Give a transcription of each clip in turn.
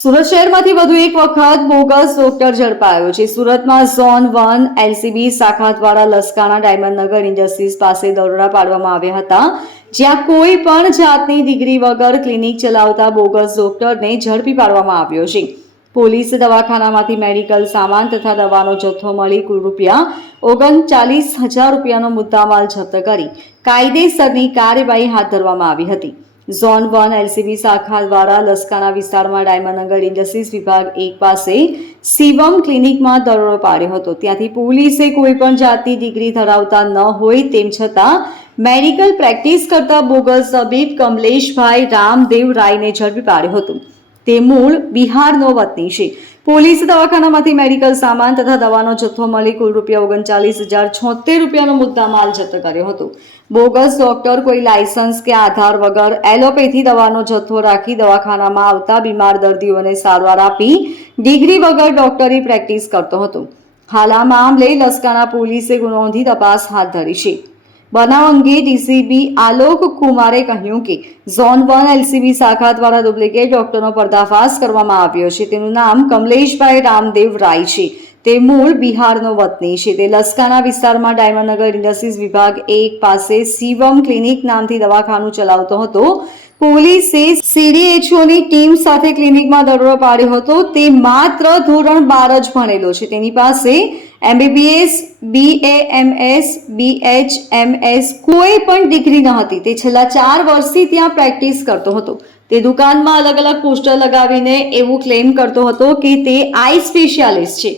સુરત શહેરમાંથી વધુ એક વખત બોગસ ડોક્ટર ઝડપાયો છે। સુરતમાં ઝોન 1 એલસીબી શાખા દ્વારા લસકાણા ડાયમંડ નગર ઇન્ડસ્ટ્રીઝ પાસે દરોડા પાડવામાં આવ્યા હતા, જ્યાં કોઈ પણ જાતની ડિગ્રી વગર ક્લિનિક ચલાવતા બોગસ ડોક્ટરને ઝડપી પાડવામાં આવ્યો છે। પોલીસે દવાખાનામાંથી મેડિકલ સામાન તથા દવાનો જથ્થો મળી કુલ ₹39,000નો મુદ્દામાલ જપ્ત કરી કાયદેસરની કાર્યવાહી હાથ ધરવામાં આવી હતી। ઝોન 1 એલસીબી શાખા દ્વારા લસકાણા વિસ્તારમાં ડાયમંડ નગર ઇન્ડસ્ટ્રીઝ વિભાગ 1 પાસે શિવમ ક્લિનિકમાં દરોડો પાડ્યો હતો। ત્યાંથી પોલીસે કોઈ પણ જાતની ડિગ્રી ધરાવતા ન હોય તેમ છતાં મેડિકલ પ્રેક્ટિસ કરતા બોગસ તબીબ કમલેશભાઈ રામદેવ રાયને ઝડપી પાડ્યો હતો। તે મૂળ બિહારનો વતની છે। પોલીસે દવાખાનામાંથી મેડિકલ સામાન તથા દવાનો જથ્થો મળી કુલ ₹39,076નો મુદ્દામાલ જપ્ત કર્યો હતો। બોગસ ડોક્ટર કોઈ લાયસન્સ કે આધાર વગર એલોપેથી દવાનો જથ્થો રાખી દવાખાનામાં આવતા બીમાર દર્દીઓને સારવાર આપી ડિગ્રી વગર ડોક્ટરી પ્રેક્ટિસ કરતો હતો। હાલ આ મામલે લસકાણા પોલીસે ગુનો નોંધી તપાસ હાથ ધરી છે। બનાવ અંગે ડીસીપી આલોક કુમારે કહ્યું કે ઝોન 1 એલસીબી શાખા દ્વારા ડુપ્લિકેટ ડોક્ટરનો પર્દાફાશ કરવામાં આવ્યો છે। તેનું નામ કમલેશભાઈ રામદેવ રાય છે। તે મૂળ બિહારનો વતની છે। તે લસકાણા વિસ્તારમાં ડાયમંડ નગર ઇન્ડસ્ટ્રીઝ વિભાગ 1 પાસે શિવમ ક્લિનિક નામથી દવાખાનું ચલાવતો હતો। પોલીસે સીડીએચઓની ટીમ સાથે ક્લિનિકમાં દરોડો પાડ્યો હતો। તે માત્ર ધોરણ 12 જ ભણેલો છે। તેની પાસે એમબીબીએસ, બીએએમએસ, બીએચએમએસ કોઈ પણ ડિગ્રી ન હતી। તે છેલ્લા 4 વર્ષથી ત્યાં પ્રેક્ટિસ કરતો હતો। તે દુકાનમાં અલગ અલગ પોસ્ટર લગાવીને એવું ક્લેમ કરતો હતો કે તે આઈ સ્પેશિયાલિસ્ટ છે,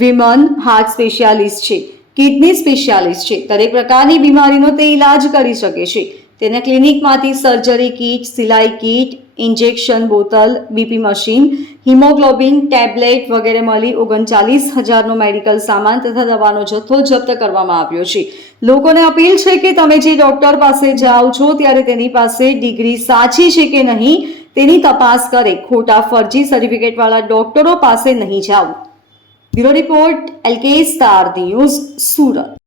વિમન હાર્ટ સ્પેશિયાલિસ્ટ છે, કિડની સ્પેશિયાલિસ્ટ છે। દરેક પ્રકારની બીમારીનો તે ઇલાજ કરી શકે છે। તેના ક્લિનિકમાંથી સર્જરી કીટ, સિલાઈ કીટ, ઇન્જેક્શન બોતલ, બીપી મશીન, હિમોગ્લોબિન ટેબ્લેટ વગેરે મળી ₹39,000નો મેડિકલ સામાન તથા દવાનો જથ્થો જપ્ત કરવામાં આવ્યો છે। લોકોને અપીલ છે કે તમે જે ડોક્ટર પાસે જાઓ છો ત્યારે તેની પાસે ડિગ્રી સાચી છે કે નહીં તેની તપાસ કરે। ખોટા ફરજી સર્ટિફિકેટવાળા ડોક્ટરો પાસે નહીં જાઓ। Bureau report, LK star news, Surat.